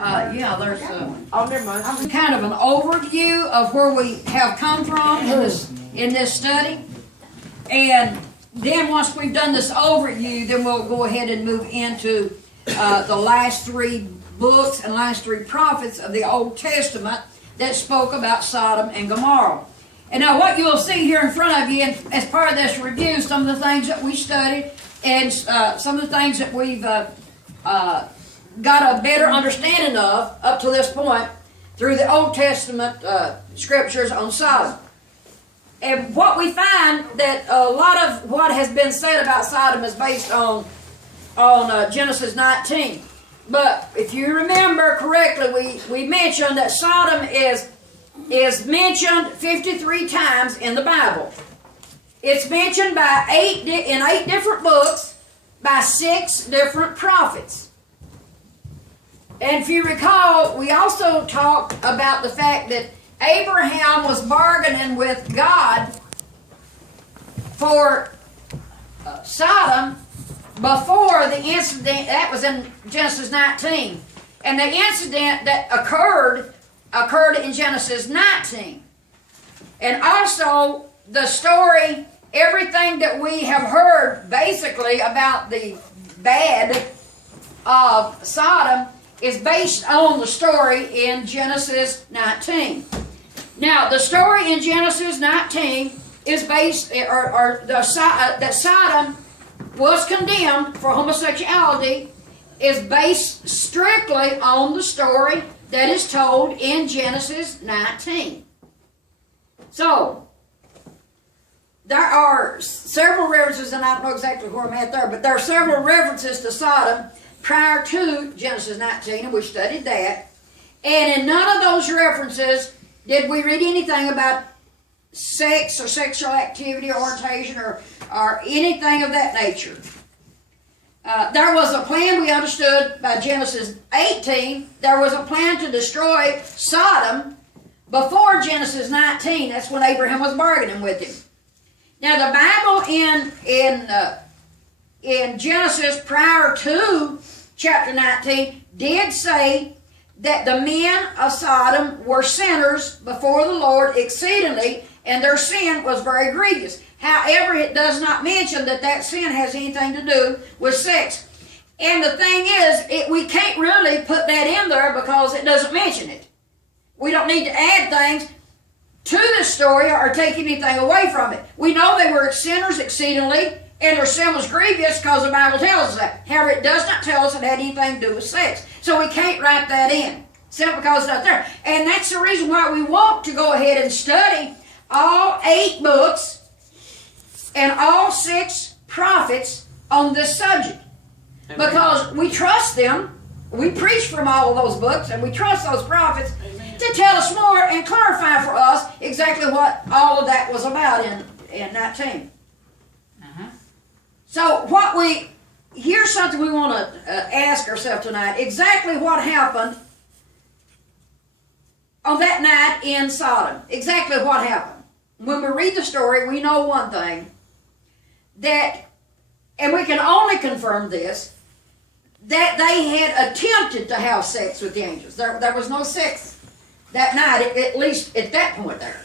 Yeah, there's Oh, never mind. kind of an overview of where we have come from in this study. And then once we've done this overview, then we'll go ahead and move into the last three books and last three prophets of the Old Testament that spoke about Sodom and Gomorrah. And now what you'll see here in front of you, as part of this review, some of the things that we studied and some of the things that we've got a better understanding of up to this point through the Old Testament scriptures on Sodom. And what we find that a lot of what has been said about Sodom is based on Genesis 19. But if you remember correctly, we mentioned that Sodom is mentioned 53 times in the Bible. It's mentioned in 8 different books by 6 different prophets. And if you recall, we also talked about the fact that Abraham was bargaining with God for Sodom before the incident. That was in Genesis 19. And the incident that occurred in Genesis 19. And also the story, everything that we have heard basically about the bad of Sodom is based on the story in Genesis 19. Now, the story in Genesis 19 is based, that Sodom was condemned for homosexuality, is based strictly on the story that is told in Genesis 19. So, there are several references, and I don't know exactly where I'm at there, but there are several references to Sodom prior to Genesis 19, and we studied that. And in none of those references did we read anything about sex or sexual activity, orientation, or anything of that nature. There was a plan, we understood by Genesis 18, there was a plan to destroy Sodom before Genesis 19. That's when Abraham was bargaining with him. Now the Bible in Genesis prior to chapter 19 did say that the men of Sodom were sinners before the Lord exceedingly, and their sin was very grievous. However, it does not mention that sin has anything to do with sex. And the thing is, we can't really put that in there because it doesn't mention it. We don't need to add things to the story or take anything away from it. We know they were sinners exceedingly, and their sin was grievous because the Bible tells us that. However, it does not tell us it had anything to do with sex. So we can't write that in, simply because it's not there. And that's the reason why we want to go ahead and study all 8 books and all 6 prophets on this subject. Amen. Because we trust them. We preach from all of those books, and we trust those prophets. Amen. To tell us more and clarify for us exactly what all of that was about in 19. So here's something we want to ask ourselves tonight. Exactly what happened on that night in Sodom. Exactly what happened. When we read the story, we know one thing. And we can only confirm this, that they had attempted to have sex with the angels. There was no sex that night, at least at that point there.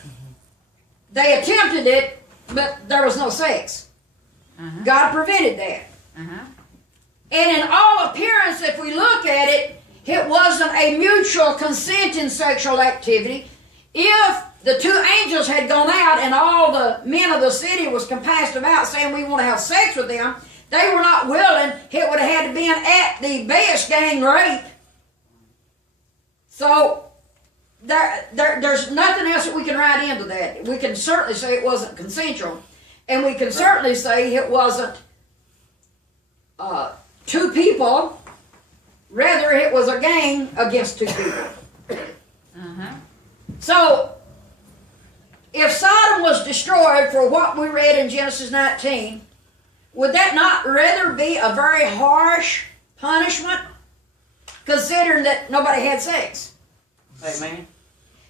They attempted it, but there was no sex. God prevented that. And in all appearance, if we look at it, it wasn't a mutual consent in sexual activity. If the 2 angels had gone out and all the men of the city was compassed about saying we want to have sex with them, they were not willing. It would have had to be at the best gang rate. So there's nothing else that we can write into that. We can certainly say it wasn't consensual. And we can certainly say it wasn't 2 people. Rather, it was a gang against 2 people. So, if Sodom was destroyed for what we read in Genesis 19, would that not rather be a very harsh punishment, considering that nobody had sex? Amen.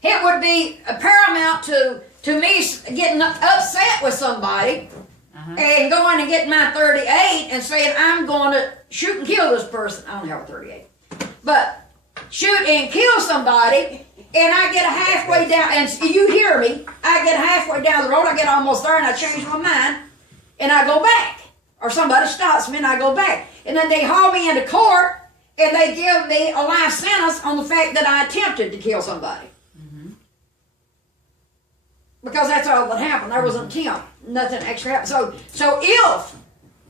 It would be paramount to me getting upset with somebody and going and getting my 38 and saying, I'm going to shoot and kill this person. I don't have a 38. But shoot and kill somebody, and I get halfway down, and you hear me, I get halfway down the road, I get almost there, and I change my mind, and I go back. Or somebody stops me, and I go back. And then they haul me into court, and they give me a life sentence on the fact that I attempted to kill somebody. Because that's all that happened. There was an attempt. Nothing extra happened. So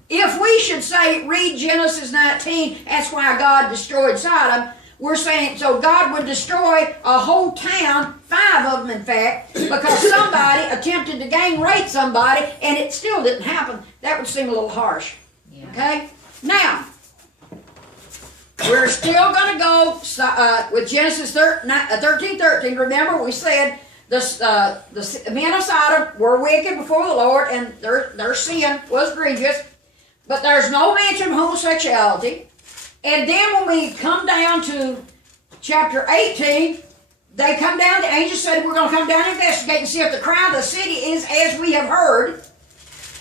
if we should say, read Genesis 19, that's why God destroyed Sodom, we're saying, so God would destroy a whole town, 5 of them in fact, because somebody attempted to gang rape somebody, and it still didn't happen. That would seem a little harsh. Yeah. Okay? Now, we're still going to go with Genesis 13:13. Remember, we said the men of Sodom were wicked before the Lord, and their sin was grievous, but there's no mention of homosexuality. And then when we come down to chapter 18, they come down, the angel said, we're going to come down and investigate and see if the crime of the city is as we have heard.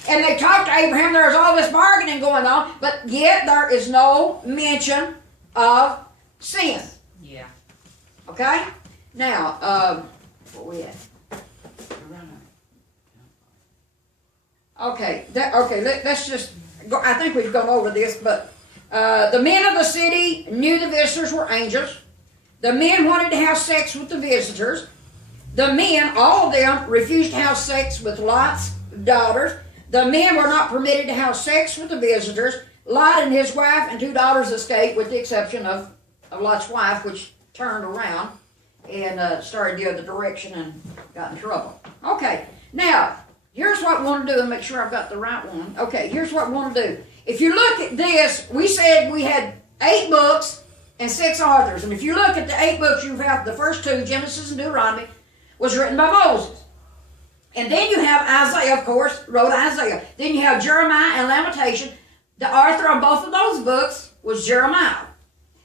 And they talked to Abraham, there's all this bargaining going on, but yet there is no mention of sin. Yeah. Okay? Now, what we at? Okay, let's just go. I think we've gone over this, but the men of the city knew the visitors were angels. The men wanted to have sex with the visitors. The men, all of them, refused to have sex with Lot's daughters. The men were not permitted to have sex with the visitors. Lot and his wife and 2 daughters escaped, with the exception of Lot's wife, which turned around and started the other direction and got in trouble. Okay, now, here's what we want to do, and make sure I've got the right one. Okay, here's what we want to do. If you look at this, we said we had 8 books and 6 authors. And if you look at the 8 books, you have the first 2, Genesis and Deuteronomy, was written by Moses. And then you have Isaiah, of course, wrote Isaiah. Then you have Jeremiah and Lamentation. The author of both of those books was Jeremiah.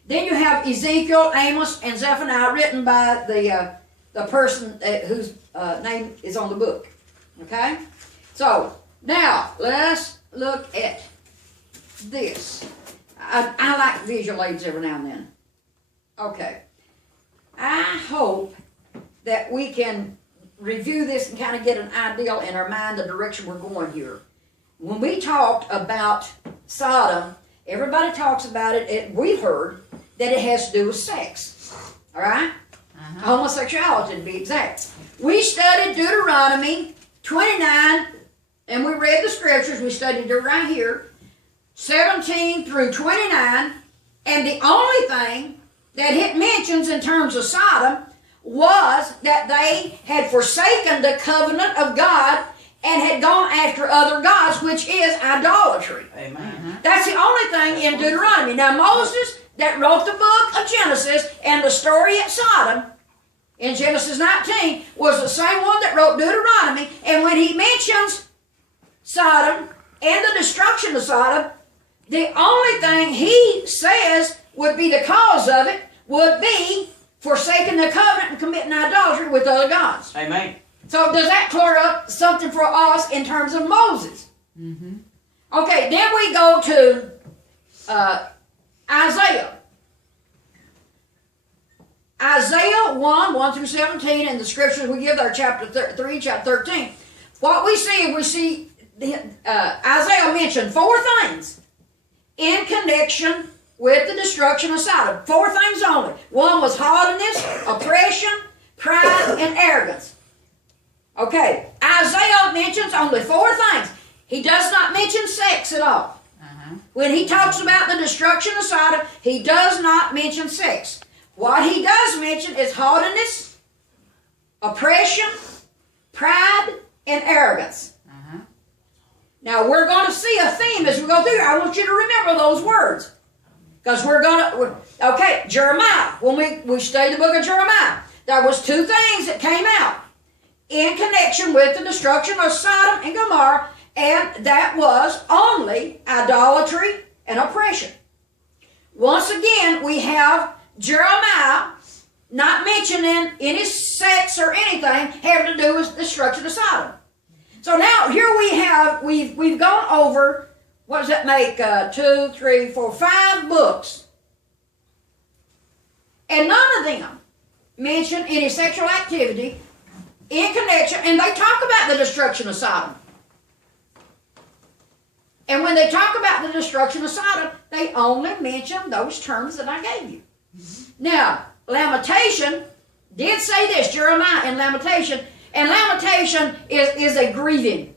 Then you have Ezekiel, Amos, and Zephaniah, written by the person whose name is on the book. Okay? So, now, let's look at this. I like visual aids every now and then. Okay. I hope that we can review this and kind of get an idea in our mind the direction we're going here. When we talked about Sodom, everybody talks about it, we've heard that it has to do with sex. All right? Homosexuality, to be exact. We studied Deuteronomy 29, and we read the scriptures. We studied it right here. 17 through 29, and the only thing that it mentions in terms of Sodom was that they had forsaken the covenant of God and had gone after other gods, which is idolatry. Amen. That's the only thing in Deuteronomy. Now, Moses, that wrote the book of Genesis, and the story at Sodom, in Genesis 19, was the same one that wrote Deuteronomy, and when he mentions Sodom and the destruction of Sodom, the only thing he says would be the cause of it would be forsaking the covenant and committing idolatry with other gods. Amen. So does that clear up something for us in terms of Moses? Okay, then we go to Isaiah. Isaiah 1 through 17, and the scriptures we give there, chapter 3, chapter 13. What we see Isaiah mentioned 4 things in connection with the destruction of Sodom. 4 things only. One was haughtiness, oppression, pride, and arrogance. Okay, Isaiah mentions only 4 things. He does not mention sex at all. When he talks about the destruction of Sodom, he does not mention sex. What he does mention is haughtiness, oppression, pride, and arrogance. Now, we're going to see a theme as we go through. I want you to remember those words. Because okay, Jeremiah. When we studied the book of Jeremiah, there was 2 things that came out in connection with the destruction of Sodom and Gomorrah, and that was only idolatry and oppression. Once again, we have Jeremiah not mentioning any sex or anything having to do with the destruction of Sodom. So now here we've gone over, what does that make, 2, 3, 4, 5 books. And none of them mention any sexual activity in connection, and they talk about the destruction of Sodom. And when they talk about the destruction of Sodom, they only mention those terms that I gave you. Now, Lamentation did say this, Jeremiah in Lamentation, and Lamentation is a grieving.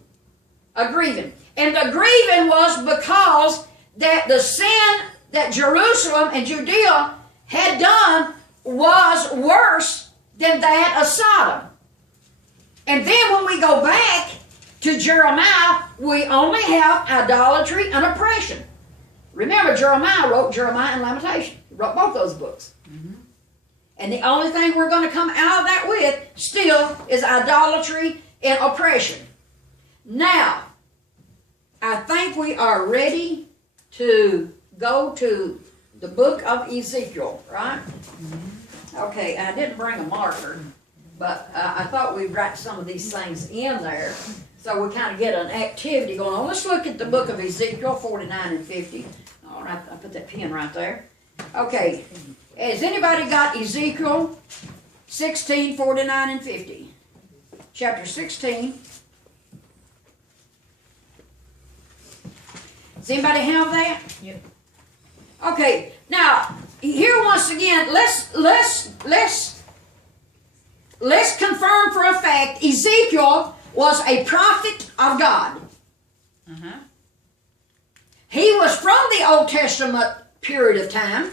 A grieving. And the grieving was because that the sin that Jerusalem and Judea had done was worse than that of Sodom. And then when we go back to Jeremiah, we only have idolatry and oppression. Remember, Jeremiah wrote Jeremiah and Lamentation. He wrote both those books. Mm-hmm. And the only thing we're going to come out of that with still is idolatry and oppression. Now, I think we are ready to go to the book of Ezekiel, right? Mm-hmm. Okay, I didn't bring a marker, but I thought we'd write some of these things in there so we kind of get an activity going on. Let's look at the book of Ezekiel 49 and 50. All right, I put that pen right there. Okay, has anybody got Ezekiel 16, 49 and 50? Chapter 16. Does anybody have that? Yep. Okay, now here once again, let's confirm for a fact Ezekiel was a prophet of God. Uh-huh. He was from the Old Testament period of time.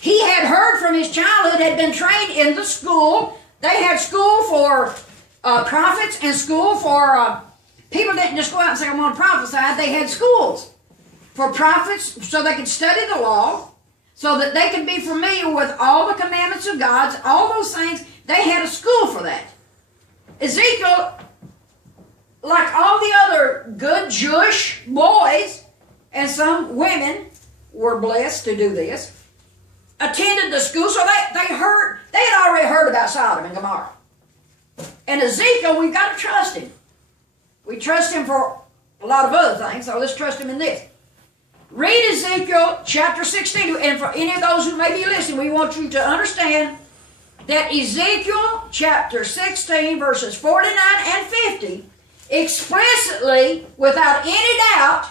He had heard from his childhood, had been trained in the school. They had school for prophets and school for people didn't just go out and say, I'm going to prophesy. They had schools for prophets so they could study the law, so that they could be familiar with all the commandments of God, all those things. They had a school for that. Ezekiel, like all the other good Jewish boys, and some women were blessed to do this, attended the school, so they had already heard about Sodom and Gomorrah. And Ezekiel, we've got to trust him. We trust him for a lot of other things, so let's trust him in this. Read Ezekiel chapter 16, and for any of those who may be listening, we want you to understand that Ezekiel chapter 16, verses 49 and 50, explicitly, without any doubt,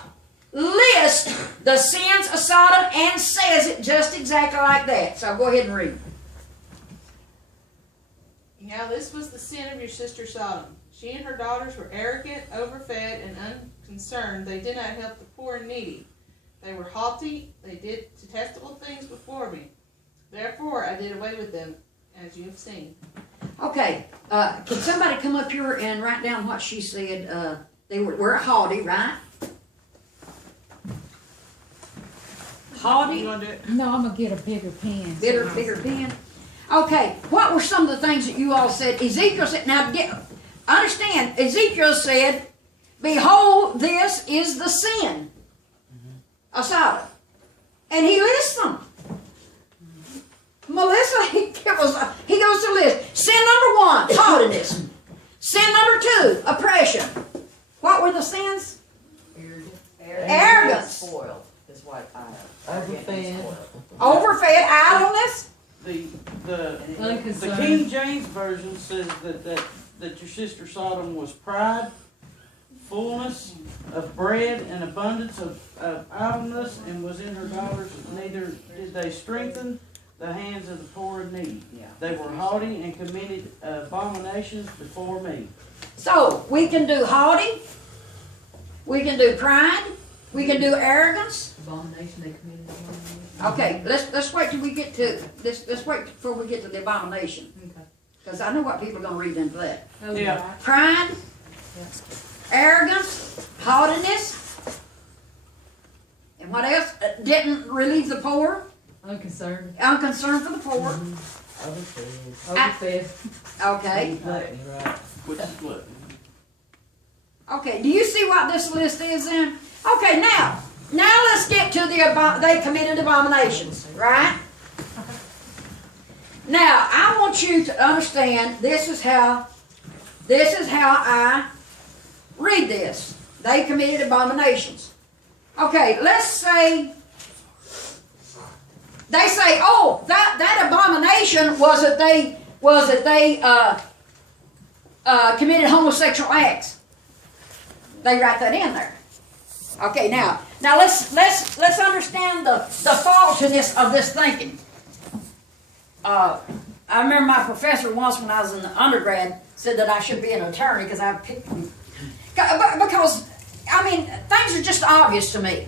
lists the sins of Sodom and says it just exactly like that. So go ahead and read. Now this was the sin of your sister Sodom. She and her daughters were arrogant, overfed, and unconcerned. They did not help the poor and needy. They were haughty. They did detestable things before me. Therefore I did away with them, as you have seen. Okay, can somebody come up here and write down what she said? They were haughty, right? Haughty? You want to do it? No, I'm going to get a bigger pen. Bigger pen. Okay, what were some of the things that you all said? Ezekiel said, now understand, Ezekiel said, behold, this is the sin of Sodom. And he lists them. Melissa, he goes to list. Sin number 1, haughtiness. Sin number 2, oppression. What were the sins? Arrogance. Spoiled is what I have. Overfed, idleness. The King James Version says that your sister Sodom was pride, fullness of bread, and abundance of idleness, and was in her daughters. Neither did they strengthen the hands of the poor and needy. They were haughty and committed abominations before me. So we can do haughty, we can do pride, we can do arrogance. Abomination, they committed abomination. Okay, let's wait till we get to this. Let's wait before we get to the abomination, Okay. because I know what people are going to read into that. Oh, Yeah. right. Pride, Yeah. arrogance, haughtiness, and what else? Didn't relieve the poor, Unconcerned. unconcerned for the poor. Overfed. Okay, Which is what? okay. Do you see what this list is then? Okay, now let's get to they committed abominations, right? Now I want you to understand. This is how I read this. They committed abominations. Okay, let's say they say, oh, that abomination was that they committed homosexual acts. They write that in there. Okay, now let's understand the faultiness of this thinking. I remember my professor once when I was in the undergrad said that I should be an attorney because I picked them. Because, I mean, things are just obvious to me.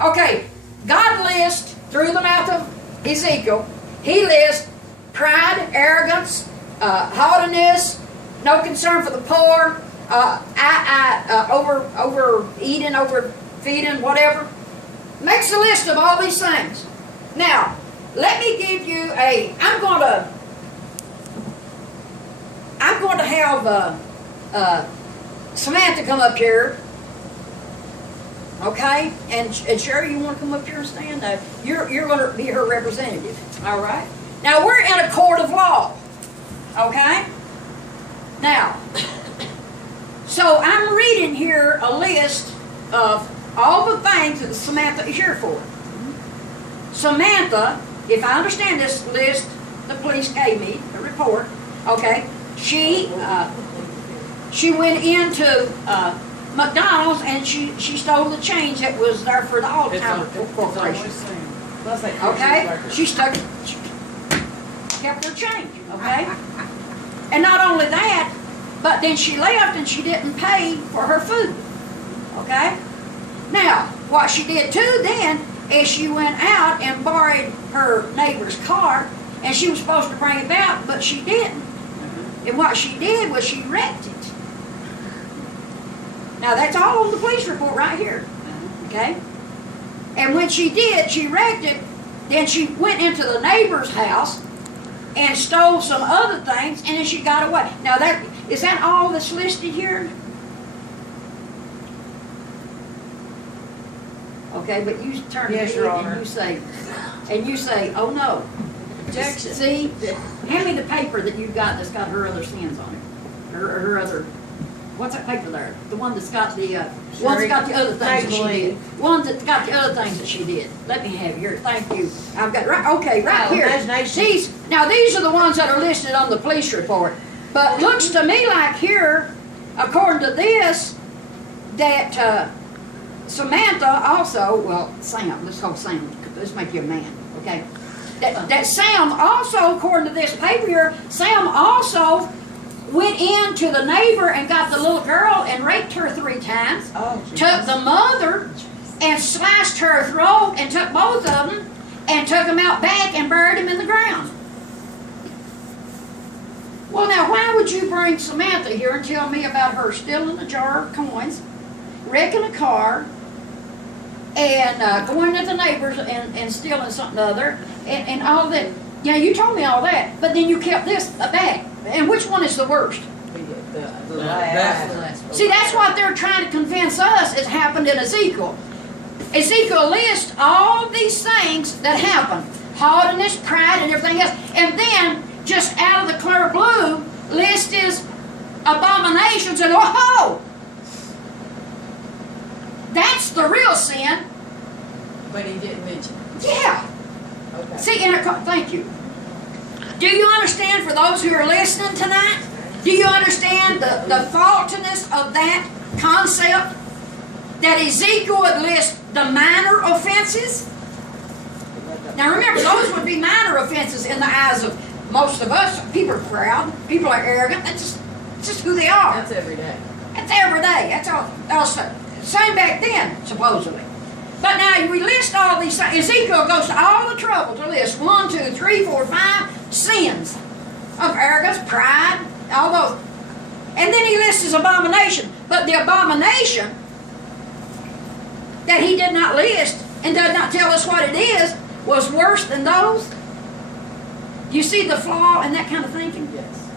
Okay, God lists, through the mouth of Ezekiel, he lists pride, arrogance, haughtiness, no concern for the poor, overeating, overfeeding, whatever. Makes a list of all these things. Now, let me give you I'm going to have Samantha come up here. Okay, and Sherry, you want to come up here and stand? You're going to be her representative. All right. Now we're in a court of law. Okay. Now, so I'm reading here a list of all the things that Samantha is here for. Samantha, if I understand this list, the police gave me a report. Okay, she went into McDonald's and she stole the change that was there for the Alzheimer's Corporation. Okay, she kept her change. Okay, and not only that, but then she left and she didn't pay for her food. Okay, now what she did too then is she went out and borrowed her neighbor's car, and she was supposed to bring it back, but she didn't. And what she did was she wrecked it. Now that's all on the police report right here. Okay? And when she did, she wrecked it, then she went into the neighbor's house and stole some other things, and then she got away. Now is that all that's listed here? Okay, but you turn to me Your Honor. and you say, oh no. Objection. See, hand me the paper that you've got that's got her other sins on it. Her other, what's that paper there? The one that's got the, one that's got the other things that she did. One that's got the other things that she did. Let me have yours. Thank you. I've got, right here. These are the ones that are listed on the police report. But looks to me like here, according to this, that Samantha also, well, Sam, let's call Sam. Let's make you a man, okay? That Sam also, according to this paper here, Sam also went into the neighbor and got the little girl and raped her 3 times. Took the mother and sliced her throat and took both of them and took them out back and buried them in the ground. Well, now, why would you bring Samantha here and tell me about her stealing a jar of coins, wrecking a car, and going to the neighbors and stealing something other, and all that? Yeah, you told me all that, but then you kept this back. And which one is the worst? The last. See, that's what they're trying to convince us has happened in Ezekiel. Ezekiel lists all these things that happened. Haughtiness, pride, and everything else. And then, just out of the clear blue, lists his abominations and, oh, that's the real sin. But he didn't mention it. Yeah. Okay. See, thank you. Do you understand, for those who are listening tonight, do you understand the faultiness of that concept? That Ezekiel would list the minor offenses? Now remember, those would be minor offenses in the eyes of most of us. People are proud. People are arrogant. That's just who they are. That's every day. That's every day. That's all. Same back then, supposedly. But now we list all these things. Ezekiel goes to all the trouble to list 1, 2, 3, 4, 5 sins of arrogance, pride, all those. And then he lists his abomination. But the abomination that he did not list and does not tell us what it is was worse than those. Do you see the flaw in that kind of thinking? Yes.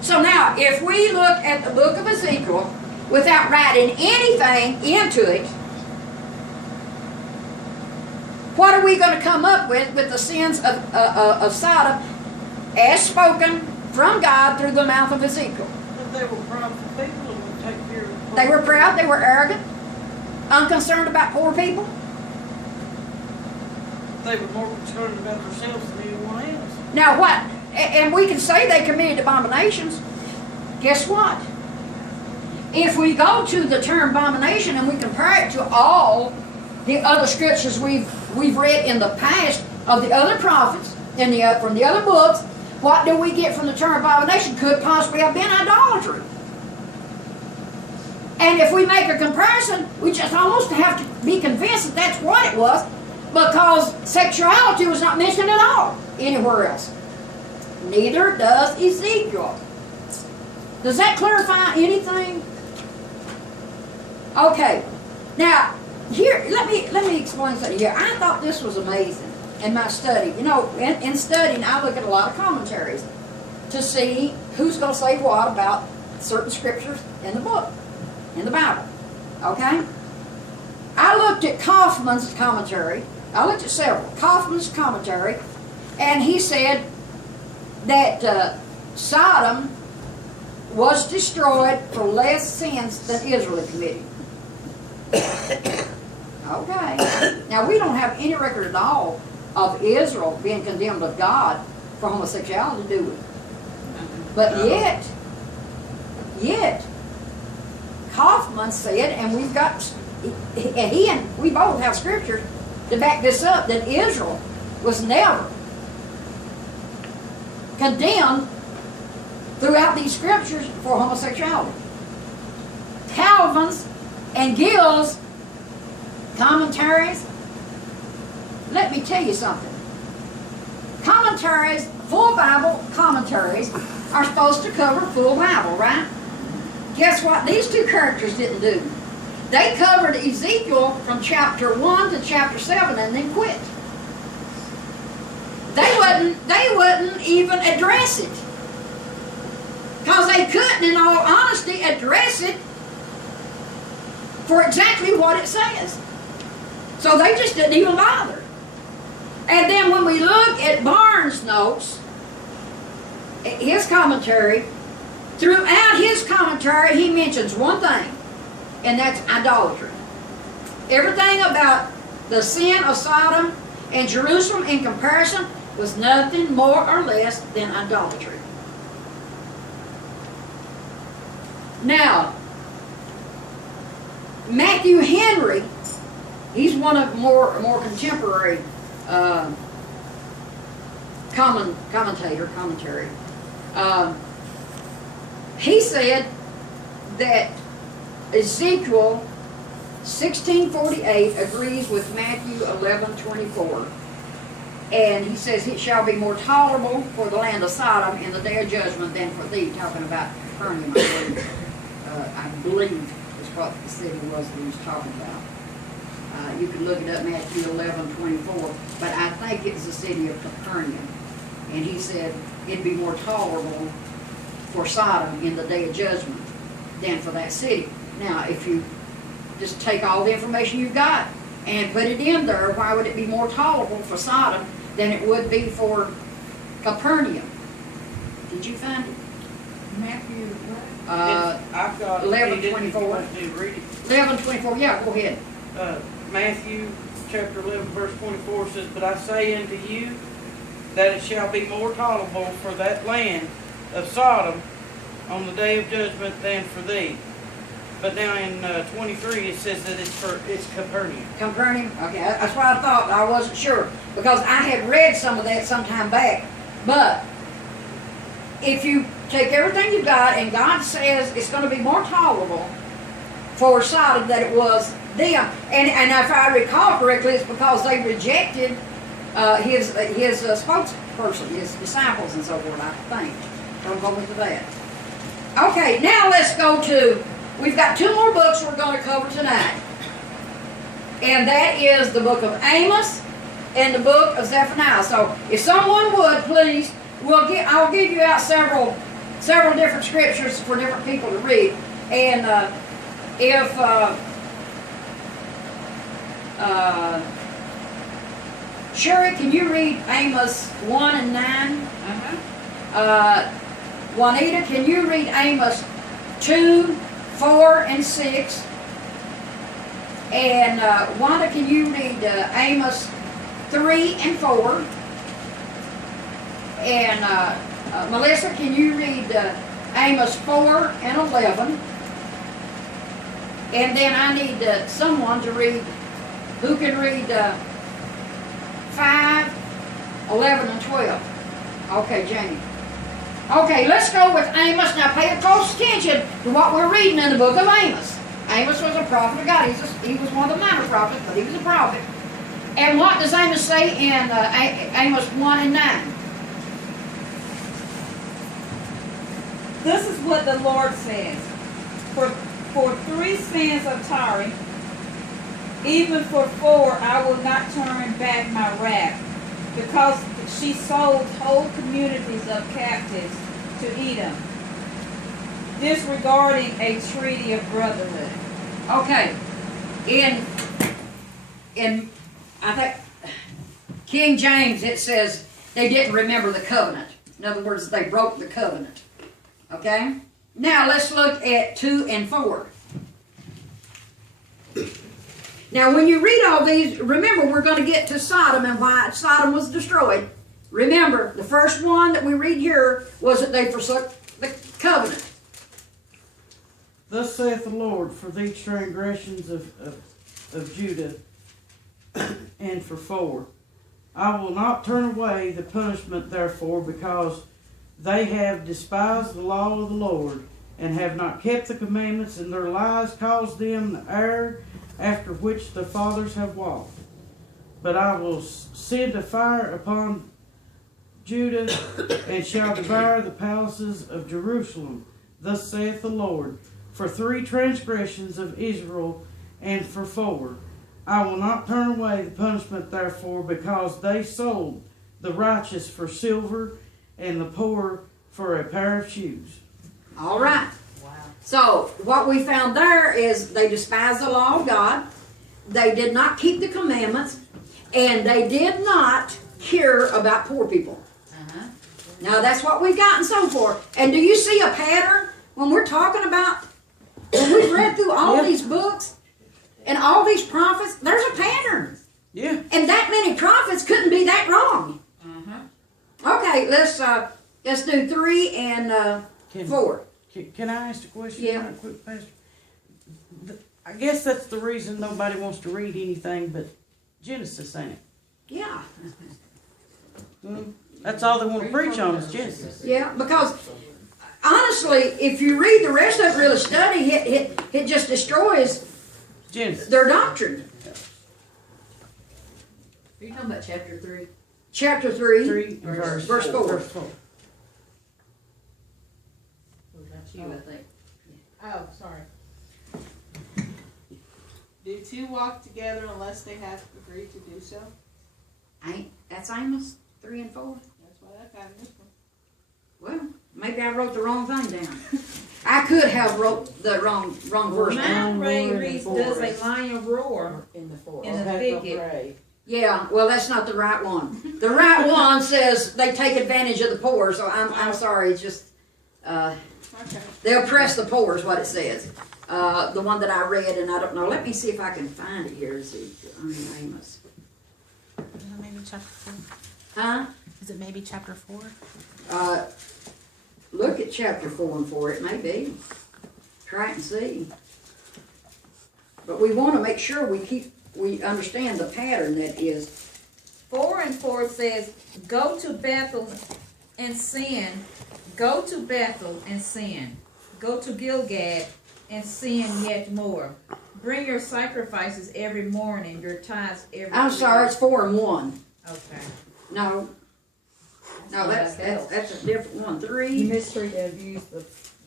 So now, if we look at the book of Ezekiel without writing anything into it, what are we going to come up with the sins of Sodom as spoken from God through the mouth of Ezekiel? But they were prideful people and would take care of. They were proud, they were arrogant, unconcerned about poor people. they were more concerned about themselves than anyone else. Now what? And we can say they committed abominations. Guess what? If we go to the term abomination and we compare it to all the other scriptures we've read in the past of the other prophets from the other books, what do we get from the term abomination? Could possibly have been idolatry. And if we make a comparison, we just almost have to be convinced that that's what it was, because sexuality was not mentioned at all anywhere else. Neither does Ezekiel. Does that clarify anything? Okay. Now, here, let me explain something here. I thought this was amazing in my study. You know, in studying, I look at a lot of commentaries to see who's going to say what about certain scriptures in the book, in the Bible. Okay? I looked at Kaufman's commentary. I looked at several. Kaufman's commentary, and he said that Sodom was destroyed for less sins than Israel had committed. Okay. Now, we don't have any record at all of Israel being condemned of God for homosexuality, do we? But yet, Kaufman said, and we've got, he and we both have scriptures to back this up, that Israel was never condemned throughout these scriptures for homosexuality. Calvin's and Gill's commentaries, let me tell you something. Commentaries, full Bible commentaries, are supposed to cover full Bible, right? Guess what these two characters didn't do? They covered Ezekiel from chapter 1 to chapter 7 and then quit. They wouldn't even address it. Because they couldn't, in all honesty, address it for exactly what it says. So they just didn't even bother. And then when we look at Barnes' notes, his commentary, throughout his commentary he mentions one thing, and that's idolatry. Everything about the sin of Sodom and Jerusalem in comparison was nothing more or less than idolatry. Now, Matthew Henry, he's one of more contemporary commentary. He said that Ezekiel 16:48 agrees with Matthew 11:24, and he says it shall be more tolerable for the land of Sodom in the day of judgment than for thee. Talking about Capernaum, I believe is what the city was that he was talking about. You can look it up, Matthew 11:24, but I think it was the city of Capernaum. And he said it'd be more tolerable for Sodom in the day of judgment than for that city. Now, if you just take all the information you've got and put it in there, why would it be more tolerable for Sodom than it would be for Capernaum? Did you find it? Matthew, I've got 11:24. 11:24. Yeah, go ahead. Matthew chapter 11 verse 24 says, "But I say unto you that it shall be more tolerable for that land of Sodom on the day of judgment than for thee." But now in 23 it says that it's Capernaum. Capernaum? Okay, that's what I thought. I wasn't sure because I had read some of that some time back. But if you take everything you've got and God says it's going to be more tolerable for Sodom than it was them, and if I recall correctly, it's because they rejected his spokesperson, his disciples and so forth, I think. Don't go into that. Okay, now let's go to, we've got two more books we're going to cover tonight. And that is the book of Amos and the book of Zephaniah. So if someone would, please, I'll give you out several different scriptures for different people to read. And if Sherry, can you read Amos 1 and 9? Juanita, can you read Amos 2, 4, and 6? And Wanda, can you read Amos 3 and 4. And Melissa, can you read Amos 4 and 11? And then I need someone to read, who can read 5, 11, and 12. Okay, Jamie. Okay, let's go with Amos. Now pay close attention to what we're reading in the book of Amos. Amos was a prophet of God. He was one of the minor prophets, but he was a prophet. And what does Amos say in Amos 1 and 9? This is what the Lord says. For 3 sins of Tyre, even for 4, I will not turn back my wrath, because she sold whole communities of captives to Edom, disregarding a treaty of brotherhood. Okay, in I think King James it says they didn't remember the covenant. In other words, they broke the covenant. Okay, now let's look at 2 and 4. Now, when you read all these, remember we're going to get to Sodom and why Sodom was destroyed. Remember, the first one that we read here was that they forsook the covenant. Thus saith the Lord, for these transgressions of Judah, and for 4, I will not turn away the punishment therefore, because they have despised the law of the Lord, and have not kept the commandments, and their lies caused them the error after which their fathers have walked. But I will send a fire upon Judah, and shall devour the palaces of Jerusalem. Thus saith the Lord, for 3 transgressions of Israel, and for 4, I will not turn away the punishment therefore, because they sold the righteous for silver, and the poor for a pair of shoes. All right. Wow. So what we found there is they despised the law of God. They did not keep the commandments, and they did not care about poor people. Uh-huh. Now that's what we've gotten so far. And do you see a pattern when we're talking about? When we've read through all these books and all these prophets, there's a pattern. Yeah. And that many prophets couldn't be that wrong. Okay, let's do 3 and 4. Can I ask a question? Yeah. Right quick, Pastor? I guess that's the reason nobody wants to read anything but Genesis, ain't it? Yeah. That's all they want to preach on is Genesis. Yeah, because honestly, if you read the rest of it, really study, it just destroys Genesis. their doctrine. Are you talking about chapter 3? Chapter 3, 3 verse 4. Verse 4. That's you, I think. Oh, sorry. Do 2 walk together unless they have agreed to do so? That's Amos 3 and 4. That's what I got in this one. Well, maybe I wrote the wrong thing down. I could have wrote the wrong verse down. Mine reads, does a lion roar In the 4. in the thicket? Yeah, well, that's not the right one. The right one says they take advantage of the poor. So I'm sorry. It's just Okay. they oppress the poor is what it says. The one that I read, and I don't know. Let me see if I can find it here. Amos. Is it maybe chapter 4? Huh? Is it maybe chapter 4? Look at chapter 4 and 4. It may be. Try it and see. But we want to make sure we understand the pattern that is. 4 and 4 says, go to Bethel and sin. Go to Bethel and sin. Go to Gilgad and sin yet more. Bring your sacrifices every morning, your tithes every I'm sorry, it's 4 and 1. Okay. No, that's a different one. You 3. mistreat and abuse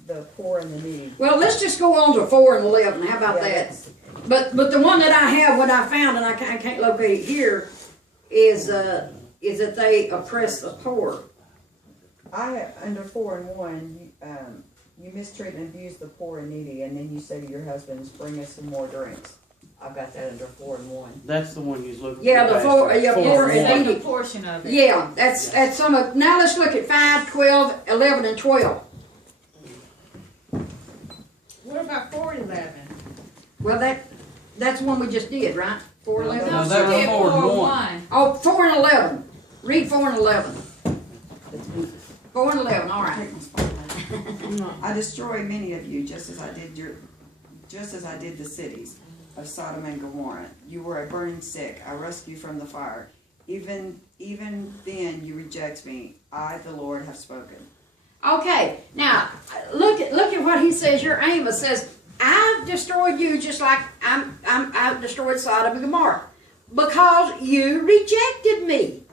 the poor and the needy. Well, let's just go on to 4 and 11. How about Yeah, that? But the one that I have, what I found, and I can't locate it here, is that they oppress the poor. I have, under 4 and 1, you mistreat and abuse the poor and needy, and then you say to your husbands, bring us some more drinks. I've got that under 4 and 1. That's the one you're looking Yeah, for. the 4, Pastor. poor It's and a needy. portion of it. Yeah, that's some of. Now let's look at 5, 12, 11, and 12. What about 4 and 11? Well, that's one we just did, right? 4:11. No, that was 4 and 1. Oh, 4 and 11. Read 4 and 11. 4 and 11, all right. I destroyed many of you, just as I did the cities of Sodom and Gomorrah. You were a burning stick. I rescued from the fire. Even then you reject me. I, the Lord, have spoken. Okay, now look at what he says. Your Amos says, "I've destroyed you just like I've destroyed Sodom and Gomorrah because you rejected me."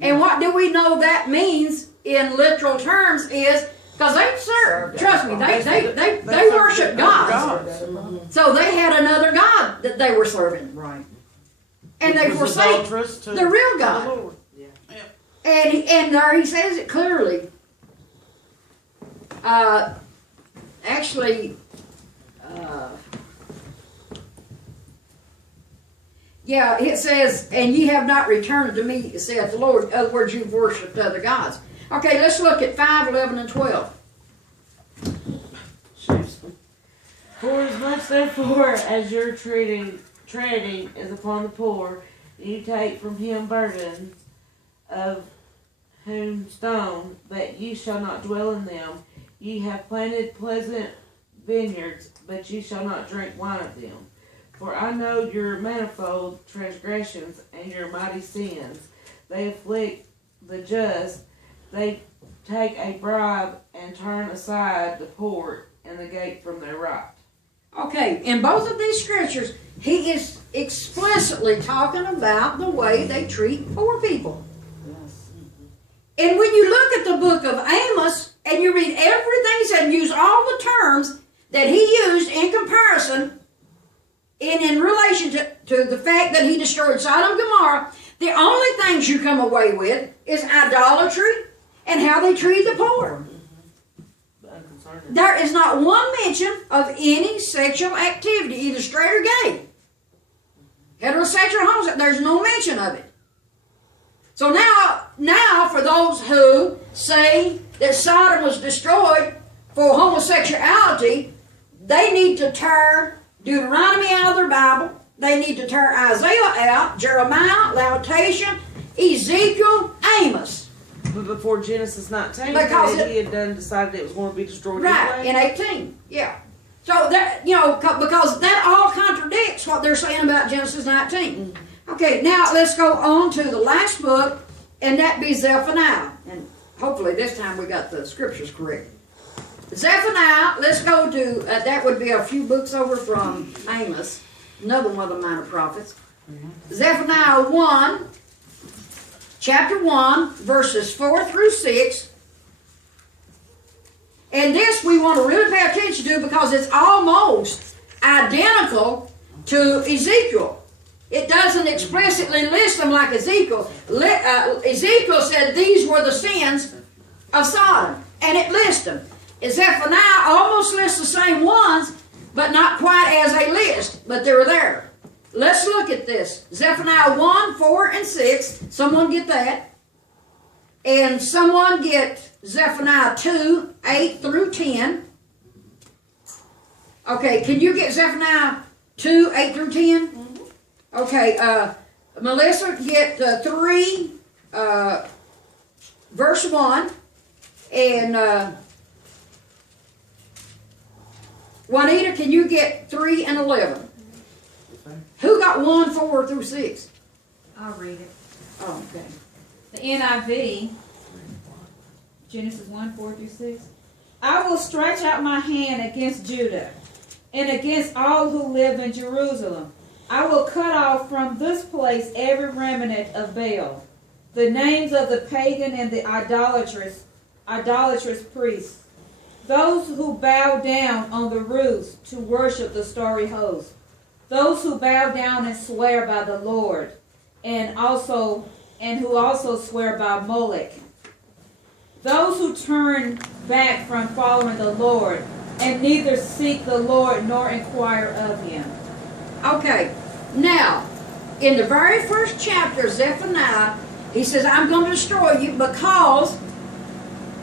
And what do we know that means in literal terms is because they served. Trust me, they worship God. So they had another God that they were serving. Right. And they Which was forsake adulterous to the real the God. Lord. And there he says it clearly. Yeah, it says, "And ye have not returned to me," saith the Lord. In other words, you've worshipped other gods. Okay, let's look at 5, 11, and 12. For as much therefore as your treading is upon the poor, and you take from him burdens of whom stone, that ye shall not dwell in them. Ye have planted pleasant vineyards, but ye shall not drink wine of them. For I know your manifold transgressions and your mighty sins. They afflict the just. They take a bribe and turn aside the poor and the gate from their right. Okay, in both of these scriptures, he is explicitly talking about the way they treat poor people. Yes. And when you look at the book of Amos and you read everything he said and use all the terms that he used in comparison and in relation to the fact that he destroyed Sodom and Gomorrah, the only things you come away with is idolatry and how they treat the poor. There is not one mention of any sexual activity, either straight or gay. Heterosexual, homosexual, there's no mention of it. So now for those who say that Sodom was destroyed for homosexuality, they need to tear Deuteronomy out of their Bible. They need to tear Isaiah out, Jeremiah, Lamentation, Ezekiel, Amos. But before Genesis 19, Because he had decided it was going to be destroyed Right, anyway. in 18, yeah. So that, because that all contradicts what they're saying about Genesis 19. Okay, now let's go on to the last book, and that be Zephaniah. And hopefully this time we got the scriptures correct. Zephaniah, let's go to, that would be a few books over from Amos, another one of the minor prophets. Zephaniah 1, chapter 1, verses 4 through 6. And this we want to really pay attention to because it's almost identical to Ezekiel. It doesn't explicitly list them like Ezekiel. Ezekiel said these were the sins of Sodom, and it lists them. Zephaniah almost lists the same ones, but not quite as a list, but they're there. Let's look at this. Zephaniah 1, 4, and 6. Someone get that. And someone get Zephaniah 2, 8 through 10. Okay, can you get Zephaniah 2, 8 through 10? Okay, Melissa, get 3, verse 1. And Juanita, can you get 3 and 11? Who got 1, 4 through 6? I'll read it. Oh, okay. The NIV, Genesis 1, 4 through 6. I will stretch out my hand against Judah and against all who live in Jerusalem. I will cut off from this place every remnant of Baal, the names of the pagan and the idolatrous priests, those who bow down on the roofs to worship the starry host, those who bow down and swear by the Lord, and who also swear by Molech, those who turn back from following the Lord, and neither seek the Lord nor inquire of him. Okay, now, in the very first chapter of Zephaniah, he says, I'm going to destroy you because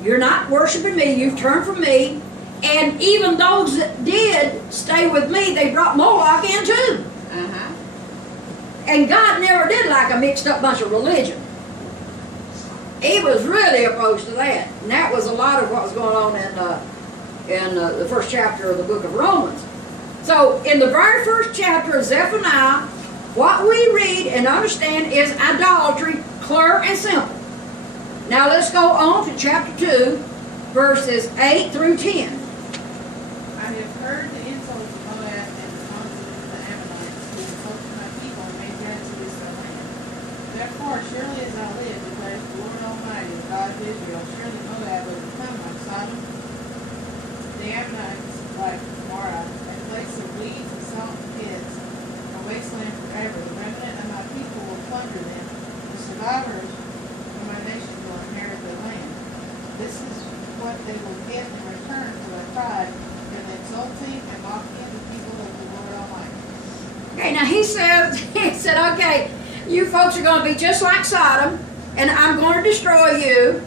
you're not worshiping me, you've turned from me, and even those that did stay with me, they brought Moloch in too. And God never did like a mixed up bunch of religion. He was really opposed to that. And that was a lot of what was going on in the first chapter of the book of Romans. So in the very first chapter of Zephaniah, what we read and understand is idolatry, clear and simple. Now let's go on to chapter 2, verses 8 through 10. I have heard the insults of Moab and the taunts of the Ammonites, who insulted my people and made desolate their land. Therefore, surely as I live, declares the Lord Almighty, the God of Israel, surely Moab will become like Sodom, the Ammonites like Gomorrah, a place of weeds and salt pits, a wasteland forever. The remnant of my people will plunder them. The survivors of my nation will inherit their land. This is what they will get in return for their pride and the insulting and mocking of the people of the Lord Almighty. Okay, now he said, okay, you folks are going to be just like Sodom, and I'm going to destroy you,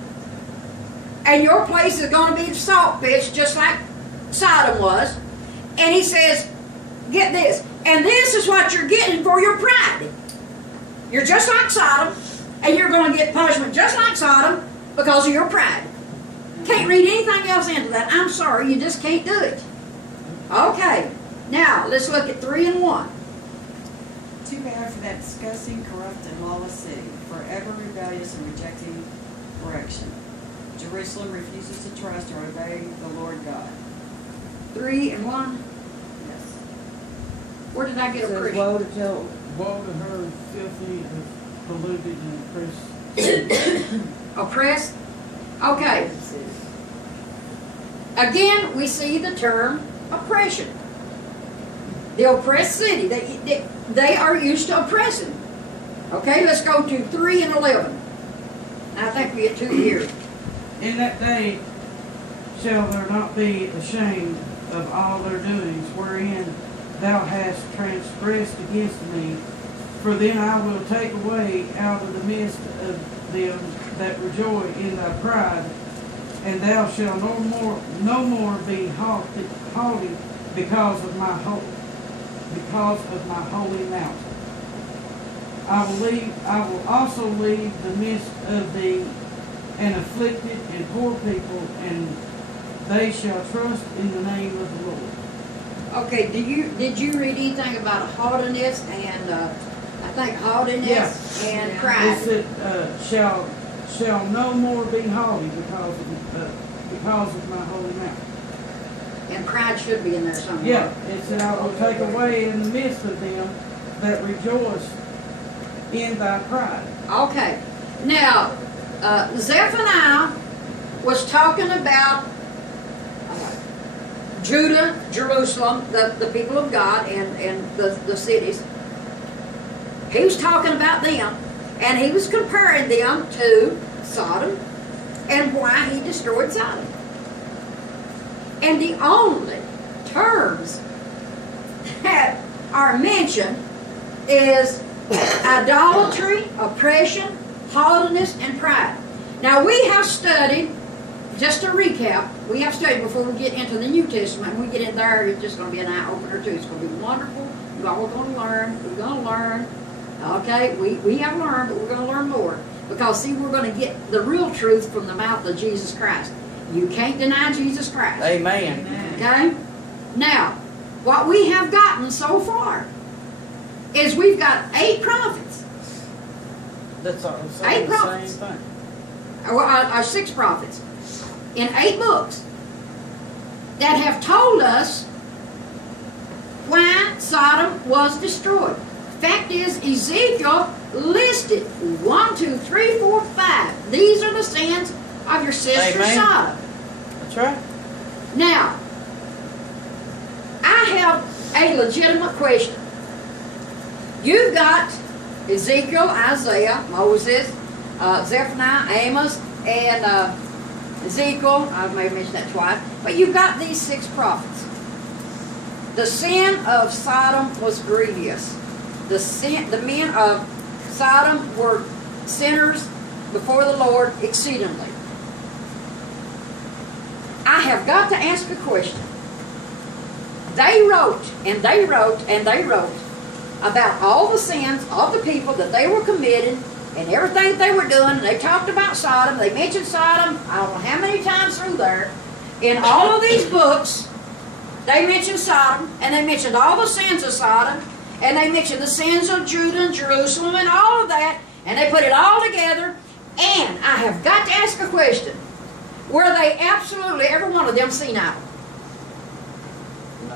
and your place is going to be salt pits just like Sodom was. And he says, get this, and this is what you're getting for your pride. You're just like Sodom, and you're going to get punishment just like Sodom because of your pride. Can't read anything else into that. I'm sorry, you just can't do it. Okay, now let's look at 3 and 1. Too bad for that disgusting, corrupt, and lawless city, forever rebellious and rejecting correction. Jerusalem refuses to trust or obey the Lord God. 3 and 1. Yes. Where did I get a Says, Christian? woe to tell. Woe to her, filthy, polluted, and oppressed. Oppressed? Okay. Again, we see the term oppression. The oppressed city. They are used to oppressing. Okay, let's go to 3 and 11. I think we get 2 here. In that day shall there not be ashamed of all their doings, wherein thou hast transgressed against me. For then I will take away out of the midst of them that rejoice in thy pride, and thou shalt no more be haughty because of my holy mountain. I will also leave the midst of thee an afflicted and poor people, and they shall trust in the name of the Lord. Okay, did you read anything about haughtiness and I think haughtiness and It pride? said, shall no more be haughty because of my holy mountain. And pride should be in there somewhere. Yeah, it said, I will take away in the midst of them that rejoice in thy pride. Okay. Now, Zephaniah was talking about Judah, Jerusalem, the people of God, and the cities. He was talking about them, and he was comparing them to Sodom and why he destroyed Sodom. And the only terms that are mentioned is idolatry, oppression, haughtiness, and pride. Now we have studied, just to recap, we have studied before we get into the New Testament. When we get in there, it's just going to be an eye-opener too. It's going to be wonderful. We're going to learn. We're going to learn. Okay, we have learned, but we're going to learn more. Because, see, we're going to get the real truth from the mouth of Jesus Christ. You can't deny Jesus Christ. Amen. Okay? Now, what we have gotten so far is we've got 8 prophets. That's all. 8 The prophets. same thing. Or 6 prophets. In 8 books. That have told us why Sodom was destroyed. Fact is, Ezekiel listed 1, 2, 3, 4, 5. These are the sins of your sister Amen. Sodom. That's right. Now, I have a legitimate question. You've got Ezekiel, Isaiah, Moses, Zephaniah, Amos, and Ezekiel. I may have mentioned that twice. But you've got these 6 prophets. The sin of Sodom was grievous. The men of Sodom were sinners before the Lord exceedingly. I have got to ask a question. They wrote, and they wrote, and they wrote about all the sins of the people that they were committing and everything that they were doing. And they talked about Sodom. They mentioned Sodom, I don't know how many times through there. In all of these books, they mentioned Sodom, and they mentioned all the sins of Sodom, and they mentioned the sins of Judah and Jerusalem and all of that, and they put it all together. And I have got to ask a question. Were they absolutely, every one of them, senile? No.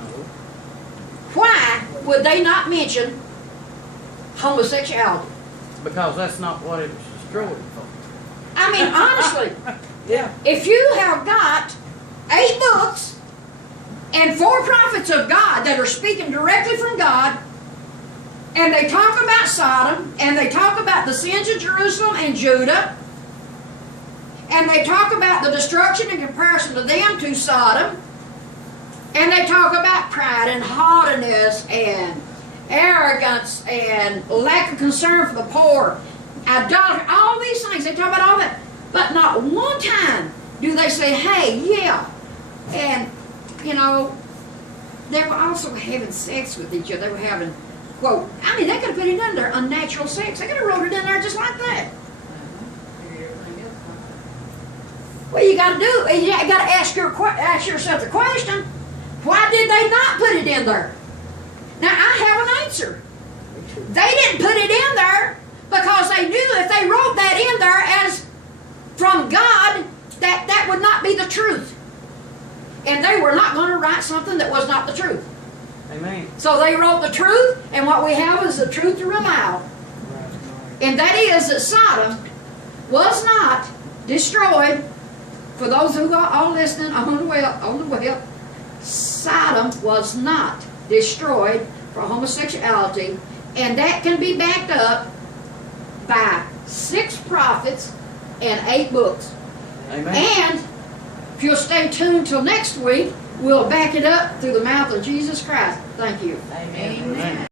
Why would they not mention homosexuality? Because that's not what it was destroyed for. I mean, honestly, Yeah. if you have got 8 books and 4 prophets of God that are speaking directly from God, and they talk about Sodom, and they talk about the sins of Jerusalem and Judah, and they talk about the destruction in comparison to them to Sodom, and they talk about pride and haughtiness and arrogance and lack of concern for the poor, idolatry, all these things. They talk about all that. But not one time do they say, hey, yeah. And, you know, they were also having sex with each other. They were having, quote, I mean, they could have put it in there, unnatural sex. They could have wrote it in there just like that. Well, you got to do, you got to ask yourself the question, why did they not put it in there? Now, I have an answer. They didn't put it in there because they knew if they wrote that in there as from God, that would not be the truth. And they were not going to write something that was not the truth. Amen. So they wrote the truth, and what we have is the truth to rely on. And that is that Sodom was not destroyed. For those who are all listening on the web, Sodom was not destroyed for homosexuality, and that can be backed up by 6 prophets and 8 books. Amen. And if you'll stay tuned till next week, we'll back it up through the mouth of Jesus Christ. Thank you. Amen.